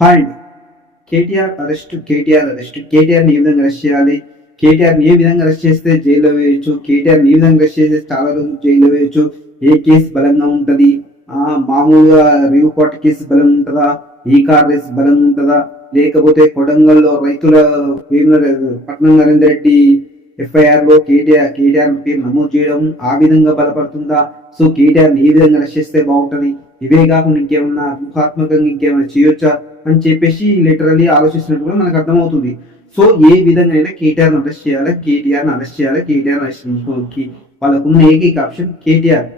Hi అండి. కేటీఆర్ని ఏ విధంగా అరెస్ట్ చేయాలి? కేటీఆర్ని ఏ విధంగా అరెస్ట్ చేస్తే జైల్లో వేయొచ్చు? కేటీఆర్ని ఏ విధంగా అరెస్ట్ చేస్తే చాలా రోజులు జైల్లో వేయొచ్చు? ఏ కేసు బలంగా ఉంటుంది? మామూలుగా రివ్యూ కోర్టు కేసు బలంగా ఉంటుందా? ఈ కార్ రేస్ బలంగా ఉంటుందా? లేకపోతే కొడంగల్లో రైతుల పట్నం నరేందర్ రెడ్డి ఎఫ్ఐఆర్ లో కేటీఆర్ పేరు నమోదు చేయడం ఆ విధంగా బలపడుతుందా? సో కేటీఆర్ని ఏ విధంగా అరెస్ట్ చేస్తే బాగుంటుంది? ఇవే కాకుండా ఇంకేమన్నా వ్యూహాత్మకంగా ఇంకేమైనా చేయొచ్చా అని చెప్పేసి లిటరల్లీ ఆలోచిస్తున్నట్టు కూడా మనకు అర్థమవుతుంది. సో ఏ విధంగా కేటీఆర్ని అరెస్ట్ చేయాలి, కేటీఆర్ని అరెస్ట్ చేయాలి, కేటీఆర్ అరెస్ట్ చేసుకోవడానికి వాళ్ళకున్న ఏకైక ఆప్షన్ కేటీఆర్.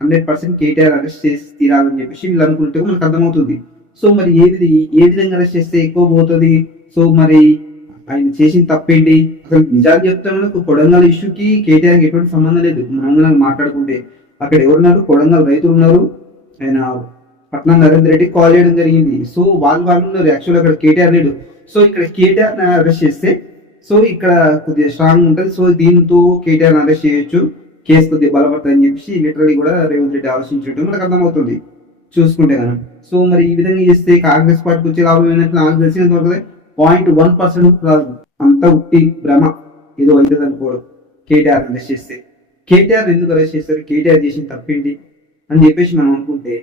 100% కేటీఆర్ అరెస్ట్ చేసి తీరాలని చెప్పేసి వీళ్ళు అనుకుంటే మనకు అర్థమవుతుంది. సో మరి ఏ విధంగా అరెస్ట్ చేస్తే ఎక్కువ పోతుంది? సో మరి ఆయన చేసిన తప్పేంటి? అసలు నిజాలు చెప్తామని కొడంగల్ ఇష్యూకి కేటీఆర్కి ఎటువంటి సంబంధం లేదు. మనం మాట్లాడుకుంటే అక్కడ ఎవరున్నారు? కొడంగల్ రైతులు ఉన్నారు. ఆయన పట్నం నరేందర్ రెడ్డి కాల్ చేయడం జరిగింది. సో వాళ్ళు ఉన్నారు. యాక్చువల్ అక్కడ కేటీఆర్ లేడు. సో ఇక్కడ కేటీఆర్ అరెస్ట్ చేస్తే సో ఇక్కడ కొద్దిగా స్ట్రాంగ్ ఉంటుంది. సో దీంతో కేటీఆర్ అరెస్ట్ చేయొచ్చు, కేసు కొద్దిగా బలపడుతుంది అని చెప్పేసి లిటరలీ కూడా రేవంత్ రెడ్డి ఆలోచించడం మనకు అర్థమవుతుంది చూసుకుంటే కనుక. సో మరి ఈ విధంగా చేస్తే కాంగ్రెస్ పార్టీకి వచ్చే లాభం ఏంటంటే నాకు తెలిసినంత వరకు 0.1% రాదు. అంతా ఉట్టి భ్రమ, ఏదో అవుతుంది అనుకోవడం. కేటీఆర్ అరెస్ట్ చేస్తే కేటీఆర్ ఎందుకు అరెస్ట్ చేస్తారు? కేటీఆర్ చేసిన తప్పేంటి అని చెప్పేసి మనం అనుకుంటే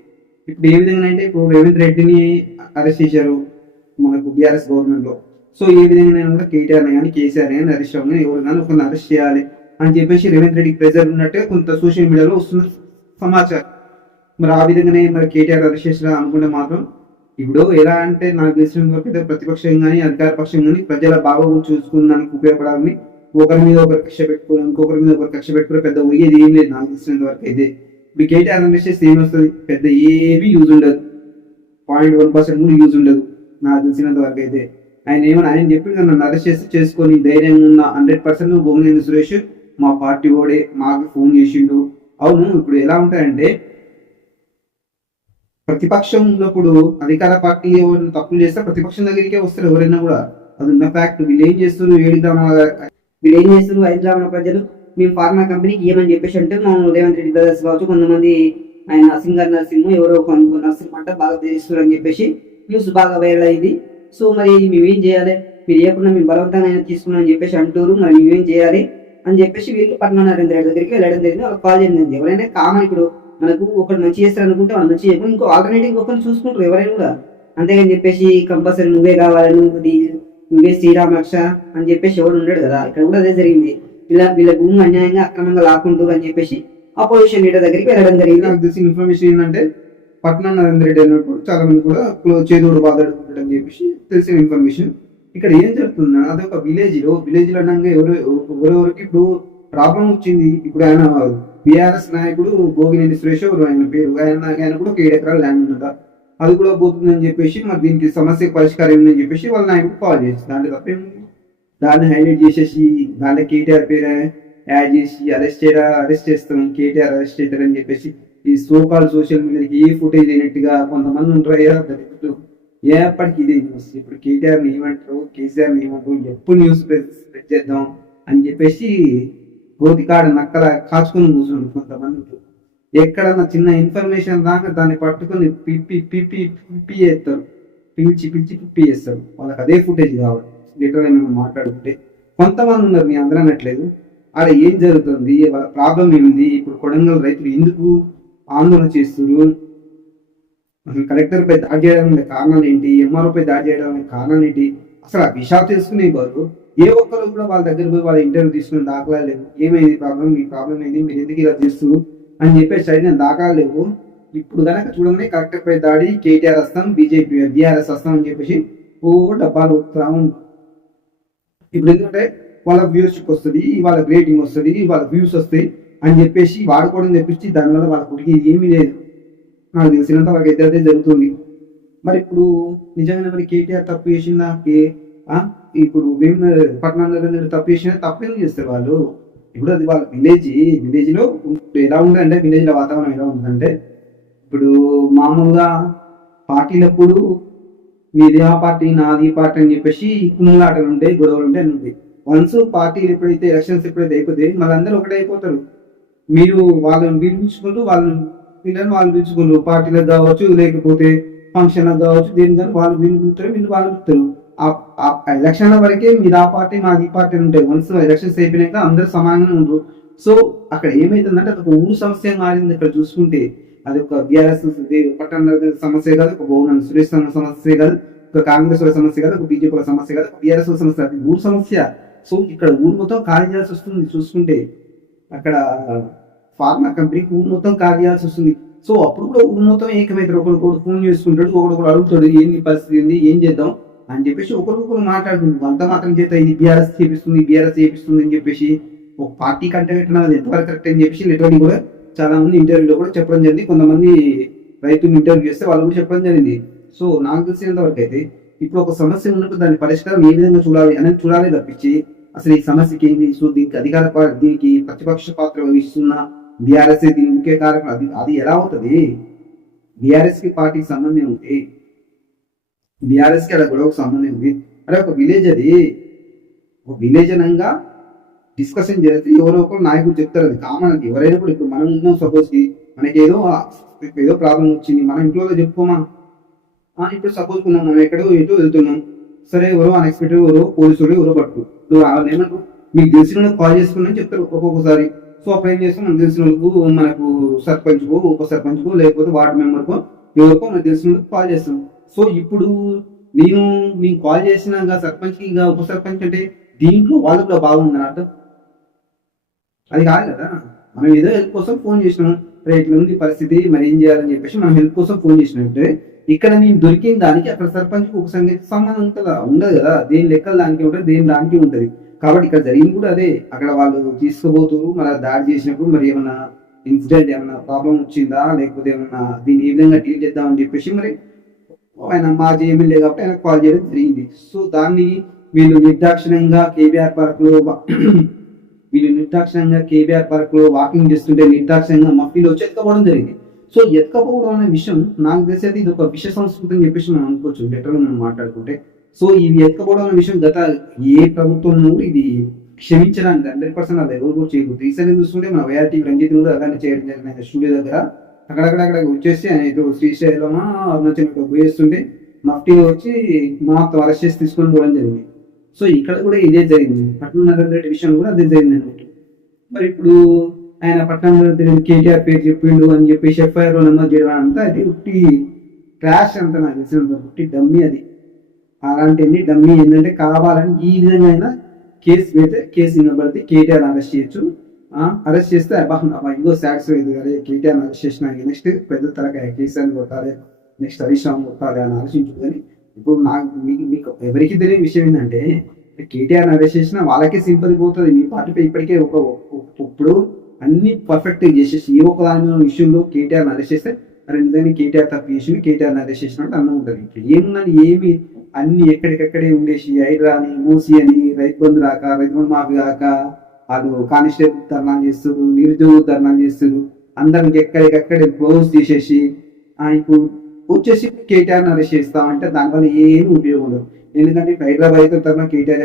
ఇప్పుడు ఏ విధంగా అంటే ఇప్పుడు రేవంత్ రెడ్డిని అరెస్ట్ చేశారు మనకు బీఆర్ఎస్ గవర్నమెంట్ లో. సో ఏ విధంగా కూడా కేటీఆర్ కానీ కేసీఆర్ కానీ అరెస్ట్ అవ్వగానే ఎవరు కానీ ఒకరిని అరెస్ట్ చేయాలి అని చెప్పేసి రేవంత్ రెడ్డికి ప్రెజర్ ఉన్నట్టే కొంత సోషల్ మీడియాలో వస్తున్న సమాచారం. మరి ఆ విధంగానే మరి కేటీఆర్ అరెస్ట్ చేసినా అనుకుంటే మాత్రం ఇప్పుడు ఎలా అంటే నాకు తెలిసిన వరకు అయితే ప్రతిపక్షం కానీ అధికార పక్షం కానీ ప్రజల బాగోగులు చూసుకున్నానికి ఉపయోగపడాలని ఒకరి మీద ఒకరు కక్ష పెట్టుకోవడం, ఇంకొకరి మీద ఒకరు కక్ష పెట్టుకుని పెద్ద ఉయ్యేది ఏం లేదు నాకు తెలిసినంత వరకు అయితే. ఇప్పుడు కేటీఆర్ అరెస్ట్ చేస్తే ఏమొస్తుంది? పెద్ద ఏమీ యూజ్ ఉండదు. 0.1% కూడా యూజ్ ఉండదు నాకు తెలిసినంత వరకు అయితే. ఆయన చెప్పి నన్ను అరెస్ట్ చేసి చేసుకొని ధైర్యంగా ఉన్న 100% బొమ్మనేని సురేష్ మా పార్టీ ఓడే మాకు ఫోన్ చేసిండు. అవును, ఇప్పుడు ఎలా ఉంటాయంటే ప్రతిపక్షం ఉన్నప్పుడు అధికార పార్టీ ఎవరైనా తప్పులు చేస్తే ప్రతిపక్షం దగ్గరికే వస్తారు ఎవరైనా కూడా. అది ఉన్న ఫ్యాక్ట్. వీళ్ళు ఏం చేస్తారు? 5 గ్రామాల ప్రజలు మేము ఫార్మా కంపెనీకి ఏమని చెప్పేసి అంటే మా రేవంత్ రెడ్డి బ్రదర్స్ కావచ్చు, కొంతమంది ఆయన సింగర్ నర్సింగ్ ఎవరో నర్సింగ్ అంట బాగా చేస్తారు అని చెప్పేసి న్యూస్ బాగా వైరల్ అయింది. సో మరి మేమేం చేయాలి? మీరు ఏకుండా మేము బలవంతంగా ఆయన తీసుకున్నాం అని చెప్పేసి అంటారు. మరి మేమేం చేయాలి అని చెప్పేసి వీళ్ళు పట్నం నరేంద్ర రెడ్డి దగ్గరికి వెళ్ళడం జరిగింది. వాళ్ళకి కాల్ చేయండి. ఎవరైనా కామన్ ఇప్పుడు మనకు ఒకటి మంచి చేస్తారు అనుకుంటే వాళ్ళు మంచి చేయకుండా ఇంకో ఆల్టర్నేటివ్ ఇంకొకరిని చూసుకుంటారు ఎవరైనా కూడా. అంతేగాని చెప్పేసి కంపల్సరీ నువ్వే కావాలి, నువ్వే శ్రీరామరక్ష అని చెప్పేసి ఎవరు ఉండడు కదా. ఇక్కడ కూడా అదే జరిగింది. వీళ్ళ భూమి అన్యాయంగా అక్రమంగా లాక్కుంటారు అని చెప్పేసి అపోజిషన్ లీడర్ దగ్గరికి వెళ్ళడం జరిగింది. నాకు తెలిసిన ఇన్ఫర్మేషన్ ఏంటంటే పట్నం నరేంద్ర రెడ్డి అన్నప్పుడు చాలా మంది కూడా చేదోడు బాధడుకుంటాడు అని చెప్పేసి తెలిసిన ఇన్ఫర్మేషన్. ఇక్కడ ఏం జరుగుతుంది? అదొక విలేజ్ లో అనగా ఎవరెవరికి ఇప్పుడు ప్రాబ్లం వచ్చింది. ఇప్పుడు ఆయన బీఆర్ఎస్ నాయకుడు భోగినేని సురేష్ ఆయన పేరు, ఆయన కూడా 7 ఎకరాల ల్యాండ్ ఉందా, అది కూడా పోతుందని చెప్పేసి మరి దీనికి సమస్యకు పరిష్కారం ఏందని చెప్పేసి వాళ్ళ నాయకుడు కాల్ చేసి దాంట్లో తప్పేముంది? దాన్ని హైలైట్ చేసేసి దాంట్లో కేటీఆర్ పేరు యాడ్ చేసి అరెస్ట్ చేస్తాం, కేటీఆర్ అరెస్ట్ చేస్తారని చెప్పేసి ఈ సోకాల్ సోషల్ మీడియాకి ఏ ఫుటేజ్ అయినట్టుగా కొంతమంది ఉంటారు. ఎప్పటికి ఇదే న్యూస్. ఇప్పుడు కేటీఆర్ని ఏమంటారు, కేసీఆర్ని ఏమంటారు, ఎప్పుడు న్యూస్ స్ప్రెడ్ చేద్దాం అని చెప్పేసి గోతికాడ నక్కల కాచుకొని కూర్చుంటారు కొంతమంది. ఎక్కడన్నా చిన్న ఇన్ఫర్మేషన్ రాక దాన్ని పట్టుకొని పిప్పి చేస్తారు, పిలిచి పిప్పి చేస్తారు. వాళ్ళకి అదే ఫుటేజ్ కావాలి. లిటరల్గా మేము మాట్లాడుకుంటే కొంతమంది ఉన్నారు, మీ అందరూ అనట్లేదు. అలా ఏం జరుగుతుంది, వాళ్ళ ప్రాబ్లం ఏమింది? ఇప్పుడు కొడంగల్ రైతులు ఎందుకు ఆందోళన చేస్తున్నారు? అసలు కలెక్టర్ పై దాడి చేయడానికి కారణాలు ఏంటి? ఎంఆర్ఓ పై దాడి చేయడానికి కారణాలు ఏంటి? అసలు ఆ విషయాలు తెలుసుకునే వారు ఏ ఒక్కరు కూడా వాళ్ళ దగ్గర పోయి వాళ్ళ ఇంటర్వ్యూ తీసుకుని దాఖలాలు లేవు. ఏమైంది ప్రాబ్లం? మీ ప్రాబ్లం ఏంది? మీరు ఎందుకు ఇలా చేస్తారు అని చెప్పేసి అడిగిన దాఖలాలు లేవు. ఇప్పుడు కనుక చూడండి, కలెక్టర్ పై దాడి, కేటీఆర్ వస్తాం, బీఆర్ఎస్ వస్తాం అని చెప్పేసి డబ్బాలు ఇప్పుడు ఎందుకంటే వాళ్ళ వ్యూవర్షిప్ వస్తుంది, వాళ్ళ రేటింగ్ వస్తుంది, వాళ్ళ వ్యూస్ వస్తాయి అని చెప్పేసి వాడుకోవడం తెప్పించి దానివల్ల వాళ్ళ కుడికి ఏమీ లేదు. నాకు తెలిసినంత వాళ్ళకి అయితే జరుగుతుంది. మరి ఇప్పుడు నిజంగానే మరి కేటీఆర్ తప్పు చేసిందా? ఇప్పుడు పట్టణాల్లో తప్పు చేసినా తప్పేం చేస్తారు వాళ్ళు? ఇప్పుడు అది వాళ్ళ విలేజ్ లో ఎలా ఉందంటే విలేజ్ లో వాతావరణం ఎలా ఉందంటే ఇప్పుడు మామూలుగా పార్టీలప్పుడు మీది ఆ పార్టీ నాది పార్టీ అని చెప్పేసి కుమ్ములాటలు ఉంటాయి, గొడవలు ఉంటాయి అని ఉంటాయి. వన్స్ పార్టీలు ఎప్పుడైతే ఎలక్షన్స్ ఎప్పుడైతే అయిపోతే మళ్ళీ అందరూ ఒకటే అయిపోతారు. మీరు వాళ్ళని పిలుచుకుంటూ వీళ్ళని వాళ్ళు పిలుచుకుంటారు. పార్టీలకు కావచ్చు, లేకపోతే ఫంక్షన్ కావచ్చు దేని కానీ వాళ్ళు వీళ్ళు పిలుస్తారు వీళ్ళు వాళ్ళు పిలుస్తారు. ఆ ఎలక్షన్ల వరకే మీరు ఆ పార్టీ మాది ఈ పార్టీ అని ఉంటాయి. వన్స్ ఎలక్షన్స్ అయిపోయినాక అందరూ సమానంగా ఉండరు. సో అక్కడ ఏమైతుందంటే అది ఒక ఊరు సమస్య మారింది. ఇక్కడ చూసుకుంటే అది ఒక బీఆర్ఎస్ పట్టణ సమస్య కాదు, ఒక భవన్ సురేష్ సమస్య కాదు, ఒక కాంగ్రెస్ వాళ్ళ సమస్య కాదు, ఒక బీజేపీ వాళ్ళ సమస్య కాదు, ఒక బీఆర్ఎస్ వాళ్ళ సమస్య, అది ఊరు సమస్య. సో ఇక్కడ ఊరు మొత్తం ఖాళీ చేయాల్సి వస్తుంది. చూసుకుంటే అక్కడ ఫార్మా కంపెనీకి ఊరు మొత్తం ఖాళీ చేయాల్సి వస్తుంది. సో అప్పుడు కూడా ఊరు మొత్తం ఏకమైతారు. ఒకరు ఫోన్ చేసుకుంటాడు, ఒకరు అడుగుతాడు ఏంది పరిస్థితి ఏంది ఏం చేద్దాం అని చెప్పేసి ఒకరికొకరు మాట్లాడుకుంటారు. అంత మాత్రం చేత ఇది బీఆర్ఎస్ చేపిస్తుంది అని చెప్పేసి ఒక పార్టీ కంటే అది ఎంతవరకు కరెక్ట్ అని చెప్పేసి లిటరల్లీ కూడా చాలా మంది ఇంటర్వ్యూలో కూడా చెప్పడం జరిగింది. కొంతమంది రైతులు ఇంటర్వ్యూ చేస్తే వాళ్ళు కూడా చెప్పడం జరిగింది. సో నాకు తెలిసినంత వరకు అయితే ఇప్పుడు ఒక సమస్య ఉన్నప్పుడు దాని పరిష్కారం ఏ విధంగా చూడాలి అనేది చూడాలి తప్పించి అసలు ఈ సమస్యకి ఏంది, సో దీనికి దీనికి ప్రతిపక్ష పాత్ర వహిస్తున్న బీఆర్ఎస్ దీని ముఖ్య కారణం, అది ఎలా అవుతుంది? బీఆర్ఎస్ కి పార్టీకి సంబంధం ఉంది, బీఆర్ఎస్ కి అలా గొడవకు సంబంధం ఉంది. అరే ఒక విలేజ్ అది, ఒక విలేజ్ అనంగా డిస్కషన్ చేస్తే ఎవరో ఒకరు నాయకుడు చెప్తారు. అది కామన్. అది ఎవరైనా కూడా ఇప్పుడు మనం ఉన్నాం సపోజ్ కి మనకి ఏదో ప్రాబ్లం వచ్చింది, మన ఇంట్లో చెప్పుకోమా. ఇప్పుడు సపోజ్ ఉన్నాం మనం ఎక్కడో ఎటో వెళ్తున్నాం, సరే ఎవరో అన్ఎక్స్పెక్టెడ్ ఎవరో పోలీసులు ఎవరో పట్టు ఏమంటారు మీకు తెలిసిన వాళ్ళకి కాల్ చేసుకుని చెప్తారు ఒక్కొక్కసారి. సో అప్పుడు ఏం చేస్తాం, మనకు తెలిసిన వాళ్ళకు మనకు సర్పంచ్కో ఉప సర్పంచ్కో లేకపోతే వార్డు మెంబర్కో ఎవరికో మనకు తెలిసిన వాళ్ళకి కాల్ చేస్తాం. సో ఇప్పుడు నేను కాల్ చేసినాక సర్పంచ్కి ఇంకా ఉప సర్పంచ్ అంటే దీంట్లో వాళ్ళు కూడా బాగుందని అర్థం. అది కాదు కదా. మనం ఏదో హెల్ప్ కోసం ఫోన్ చేసినాం, ఇట్లా ఉంది పరిస్థితి మరి ఏం చేయాలని చెప్పేసి మనం హెల్ప్ కోసం ఫోన్ చేసినట్టే ఇక్కడ నేను దొరికిన దానికి అక్కడ సర్పంచ్ ఒక సంబంధం ఉంటుందా? ఉండదు కదా. దేని లెక్కలు దానికి ఉంటుంది, దేని దానికి ఉంటుంది. కాబట్టి ఇక్కడ జరిగింది కూడా అదే. అక్కడ వాళ్ళు తీసుకుపోతారు, మరి దాడి చేసినప్పుడు మరి ఏమన్నా ఇన్సిడెంట్ ఏమన్నా ప్రాబ్లం వచ్చిందా లేకపోతే ఏమన్నా దీన్ని ఏ విధంగా డీల్ చేద్దామని చెప్పేసి మరి ఆయన మాజీ ఎమ్మెల్యే కాబట్టి ఆయన కాల్ చేయడం జరిగింది. సో దాన్ని వీళ్ళు నిర్దాక్షిణ్యంగా కేబీఆర్ పార్క్ లో వాకింగ్ చేస్తుంటే నిర్దాక్షిణ్యంగా మఫ్టీలో వచ్చి ఎత్తుకపోవడం జరిగింది. సో ఎత్తుకపోవడం అనే విషయం నాకు తెలిసేది ఇది ఒక విష సంస్కృతి అని చెప్పేసి మనం అనుకోవచ్చు లెటర్లో మనం మాట్లాడుకుంటే. సో ఇది ఎత్తుకపోవడం అనే విషయం గత ఏ ప్రభుత్వం కూడా ఇది క్షమించడానికి 100% అది ఎవరు కూడా చేయకూడదు. రీసెంట్గా చూస్తుంటే మన వైఆర్టీ రంజిత్ కూడా అలానే చేయడం జరిగింది. స్టూడియో దగ్గర అక్కడక్కడ వచ్చేసి ఆయన ఇటు శ్రీశైలమా అరుణాచల్ పోయేస్తుంటే మఫ్టీలో వచ్చి మొత్తం అరెస్ట్ చేసి తీసుకొని పోవడం జరిగింది. సో ఇక్కడ కూడా ఇదే జరిగింది. పట్నం నరేంద్ర రెడ్డి విషయం కూడా అదే జరిగింది అన్నట్టు. మరి ఇప్పుడు ఆయన పట్నం నరేంద్ర కేటీఆర్ పేరు చెప్పిండు అని చెప్పేసి ఎఫ్ఐఆర్ నమోదు చేయడం అంతా అది ఉట్టి క్రాష్ అంతా నాకు తెలిసిన ఉట్టి డమ్మీ. అది అలాంటి డమ్మీ ఏంటంటే కావాలని ఈ విధంగా అయినా కేసు పెడితే కేసు నిలబడితే కేటీఆర్ అరెస్ట్ చేయొచ్చు. అరెస్ట్ చేస్తే ఇంకో సాటిస్ఫై అయింది కదా కేటీఆర్ అరెస్ట్ చేసిన నెక్స్ట్ పెద్ద తరగతి కేసీఆర్ కొట్టాలి, నెక్స్ట్ హరీష్ రావు కొట్టాలి అని ఆలోచించుకొని ఇప్పుడు మీకు ఎవరికి తెలియని విషయం ఏంటంటే కేటీఆర్ అరెస్ట్ చేసినా వాళ్ళకే సింపతి పోతుంది. మీ పార్టీపై ఇప్పటికే ఇప్పుడు అన్ని పర్ఫెక్ట్ చేసేసి ఏ ఒక్క దాని విషయంలో కేటీఆర్ అరెస్ట్ చేస్తే నిజంగా కేటీఆర్ తప్పు చేసి కేటీఆర్ అరెస్ట్ చేసినట్టు అన్నం ఉంటుంది. ఇప్పుడు ఏమున్నది ఏమి అన్ని ఎక్కడికక్కడే ఉండేసి హైడ్రా అని మూసి అని రైతు బంధు రాక రైతు బంధు మాఫీ కాక వాళ్ళు కానిస్టేబుల్ ధర్నాలు చేస్తారు, నిరుద్యోగ ధర్నాలు చేస్తారు, అందరికి ఎక్కడికక్కడే క్లోజ్ చేసేసి ఇప్పుడు వచ్చేసి కేటీఆర్ అరెస్ట్ చేస్తామంటే దానివల్ల ఏమి ఉపయోగం ఉండదు. ఎందుకంటే హైదరాబాద్ తరఫున కేటీఆర్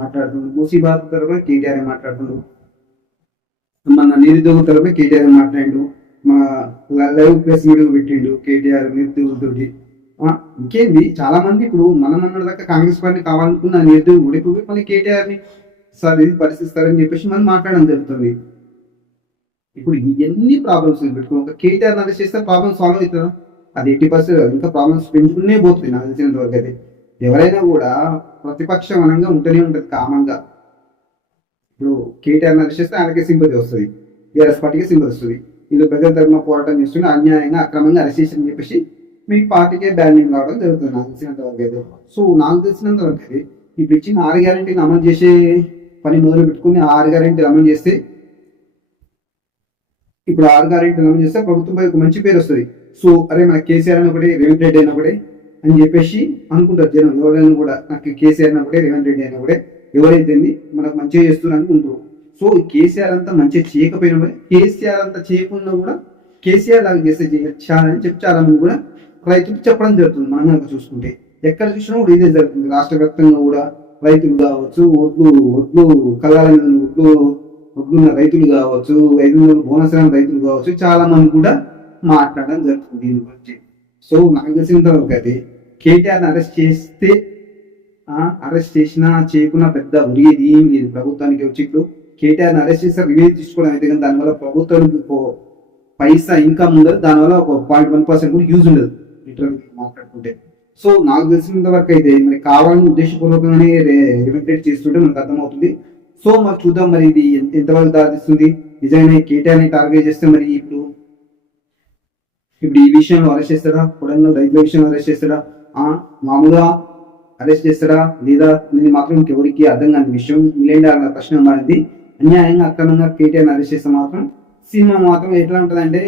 మాట్లాడుతుంది, మూసీబాద్ తరఫున కేటీఆర్ మాట్లాడుతుండ్రు, మన నిరుద్యోగ తరఫున కేటీఆర్ మాట్లాడిండు, మన లైవ్ ప్రెస్ మీడియా పెట్టిండు కేటీఆర్ నిరుద్యోగులతోటి. ఇంకేంది చాలా మంది ఇప్పుడు మనం దాకా కాంగ్రెస్ పార్టీ కావాలనుకున్న నిరుద్యోగులు కూడా ఇప్పుడు మళ్ళీ కేటీఆర్ని సార్ ఇది పరిస్థిస్తారని చెప్పేసి మనం మాట్లాడడం జరుగుతుంది. ఇప్పుడు ఎన్ని ప్రాబ్లమ్స్ పెట్టుకుని ఒక కేటీఆర్ అరెస్ట్ చేస్తే ప్రాబ్లమ్ సాల్వ్ అవుతుందా? అది 80% ఇంకా ప్రాబ్లమ్స్ పెంచుకునే పోతుంది నాకు తెలిసినంత వరకు. అయితే ఎవరైనా కూడా ప్రతిపక్షం అనంగా ఉంటూనే ఉంటుంది కామన్గా. ఇప్పుడు కేటీఆర్ అరెస్ట్ చేస్తే ఆయనకే సింపతి వస్తుంది, బీఆర్ఎస్ పార్టీకి సింపతి వస్తుంది. వీళ్ళు ప్రజల తరఫున పోరాటం చేస్తుంటే అన్యాయంగా అక్రమంగా అరెస్ట్ చేసి అని చెప్పేసి మీ పార్టీకే బ్యానింగ్ రావడం జరుగుతుంది నాకు తెలిసినంత వరకు అయితే. సో నాకు తెలిసినంత వరకు అయితే ఇప్పుడు ఇచ్చిన 6 గ్యారెంటీని అమలు చేసే పని మొదలు పెట్టుకుని 6 గ్యారెంటీలు అమలు చేస్తే ఇప్పుడు 6 గ్యారెంటీలు అమలు చేస్తే ప్రభుత్వంపై ఒక మంచి పేరు వస్తుంది. సో అరే మన కేసీఆర్ అయినా ఒకటే రేవంత్ రెడ్డి అయినా ఒకటే అని చెప్పేసి అనుకుంటారు జనం. ఎవరైనా కూడా నాకు కేసీఆర్ అయినా ఒకటే రేవంత్ రెడ్డి అయినా ఒకటే ఎవరైతే మనకు మంచిగా చేస్తున్నారు అనుకుంటారు. సో కేసీఆర్ అంతా మంచిగా చేయకపోయినా కేసీఆర్ అంతా చేయకుండా కూడా కేసీఆర్ లాగా చేస్తే చేయాలని చెప్పి చాలా మంది కూడా రైతులకు చెప్పడం జరుగుతుంది. మనం కనుక చూసుకుంటే ఎక్కడ చూసినా కూడా ఇదే జరుగుతుంది. రాష్ట్ర వ్యాప్తంగా కూడా రైతులు కావచ్చు, ఒడ్లు కళ్ళాల మీద ఒడ్లున్న రైతులు కావచ్చు, 500 బోనస్ రైతులు కావచ్చు, చాలా మంది కూడా మాట్లాడడం జరుగుతుంది దీని గురించి. సో నాకు తెలిసినంత వరకు అయితే కేటీఆర్ని అరెస్ట్ చేసినా చేయకున్నా పెద్ద ఉరిగేది ఏం లేదు ప్రభుత్వానికి. వచ్చి ఇప్పుడు కేటీఆర్ని అరెస్ట్ చేస్తే రివ్యూ తీసుకోవడం అయితే కానీ దానివల్ల ప్రభుత్వానికి పైసా ఇన్కమ్ ఉండదు, దానివల్ల ఒక 0.1% కూడా యూజ్ ఉండదు లిటరల్ మాట్లాడుకుంటే. సో నాకు తెలిసినంత వరకు అయితే మరి కావాలని ఉద్దేశపూర్వకంగానే రిమిటేట్ చేస్తుంటే మనకు అర్థమవుతుంది. సో మరి చూద్దాం మరి ఇది ఎంతవరకు దారిస్తుంది. నిజంగానే కేటీఆర్ని టార్గెట్ చేస్తే మరి ఇప్పుడు ఈ విషయంలో అరెస్ట్ చేస్తాడా, కొడంగల్ రైతుల విషయంలో అరెస్ట్ చేస్తాడా, మామూలుగా అరెస్ట్ చేస్తాడా లేదా అనేది మాత్రం ఇంకెవరికి అర్థం కాని విషయం. మిలియన్ ప్రశ్న మారింది. అన్యాయంగా అక్రమంగా కేటీఆర్ని అరెస్ట్ చేస్తే మాత్రం సినిమా మాత్రం ఎట్లా ఉంటుందంటే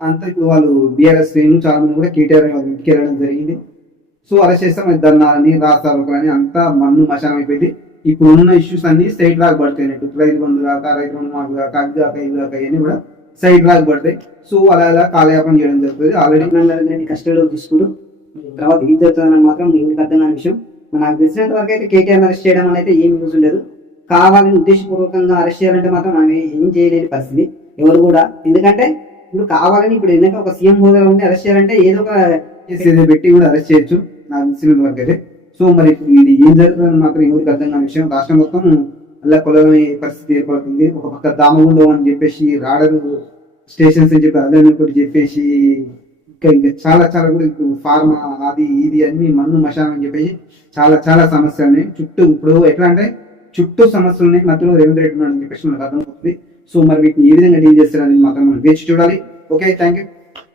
అంత ఇప్పుడు వాళ్ళు బీఆర్ఎస్ శ్రేణులు చాలా మంది కూడా కేటీఆర్ ఇంటికి వెళ్ళడం జరిగింది. సో అరెస్ట్ చేస్తే మరి ధర్నాలని రాస్తారోకలని అంతా మన్ను మశానం అయిపోయింది. ఇప్పుడు ఉన్న ఇష్యూస్ అన్ని సైడ్ లాగా పడతాయి. రైతు బంధు కాక, రైతు బంధు మాకు కాక, అది కాక ఇది కాక ఇవన్నీ కూడా సైడ్ లాగా పడతాయి. సో అలా కాలయాపన చేయడం జరుగుతుంది. ఆల్రెడీ కస్టడీలో తీసుకుంటూ తర్వాత ఏం జరుగుతుందని మాత్రం ఎవరికి అర్థం కాని విషయం. నాకు తెలిసినంత వరకు అయితే కేటీఆర్ అరెస్ట్ చేయడం అనేది ఏం యూజ్ ఉండదు. కావాలని ఉద్దేశపూర్వకంగా అరెస్ట్ చేయాలంటే మాత్రం మనం ఏం చేయలేని పరిస్థితి ఎవరు కూడా. ఎందుకంటే ఇప్పుడు కావాలని ఇప్పుడు ఎందుకంటే ఒక సీఎం హోదాలో ఉండి అరెస్ట్ చేయాలంటే ఏదో ఒక పెట్టి కూడా అరెస్ట్ చేయొచ్చు నాకు తెలిసినంత వరకు అయితే. సో మరి ఇది ఏం జరుగుతుందని మాత్రం ఎవరికి అర్థం కాని విషయం. రాష్ట్రం మొత్తం అలా కొలవని పరిస్థితి ఏర్పడుతుంది. ఒక పక్క దామగుండం అని చెప్పేసి రాడర్ స్టేషన్స్ అని చెప్పి అదని కూడా చెప్పేసి ఇంకా చాలా కూడా ఫార్మా అది ఇది అన్ని మన్ను మశానం అని చెప్పేసి చాలా సమస్యలు ఉన్నాయి చుట్టూ. ఇప్పుడు ఎట్లా అంటే చుట్టూ సమస్యలు ఉన్నాయి, మధ్యలో రేవంత్ రెడ్డి అని చెప్పేసి మనకు అర్థమవుతుంది. సో మరి వీటిని ఏ విధంగా డీల్ చేస్తారని మాత్రం మనం వేచి చూడాలి. Okay, thank you.